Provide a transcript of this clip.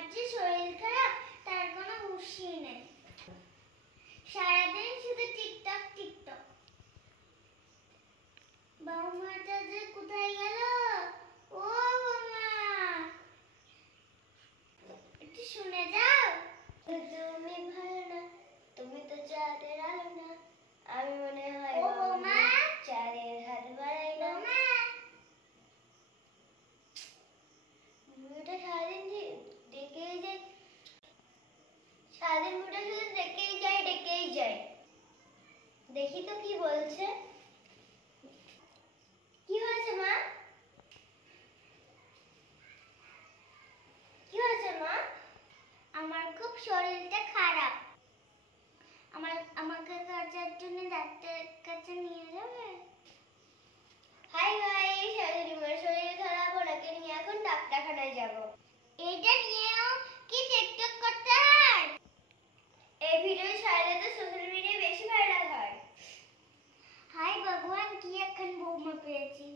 আমার যে শরীর খারাপ তার কোনো হুঁশই নেই। সারাদিন শুধু টিকটক টিকটক। বৌমাটা যে কোথায় গেল? ও বৌমা, একটু শুনে যাও। তুমি ভালো না, তুমি তো চাঁদের আলো না, আমি মনে হয় ও বৌমা চাঁদের হাত বাড়াই না। বুড়িটা সারাদিন ডেকেই যায়, সারাদিন বুড়িটা শুধু ডেকেই যায়। দেখি তো কি বলছে। কি হয়েছে মা? কি হয়েছে মা? আমার খুব শরীরটা খারাপ। আমাকে কাজের জন্য ডাক্তারের কাছে নিয়ে যাবে? হাই ভাই, শাশুড়িমার শরীর খারাপ, ওনাকে নিয়ে এখন ডাক্তারখানায় যাব। এইটা নিয়েও কি টিকটক করতে হয়? এই ভিডিও ছাড়লে তো সোশ্যাল মিডিয়ায় বেশি ভাইরাল হয়। হাই ভগবান, কি এখন বৌমা পেয়েছি।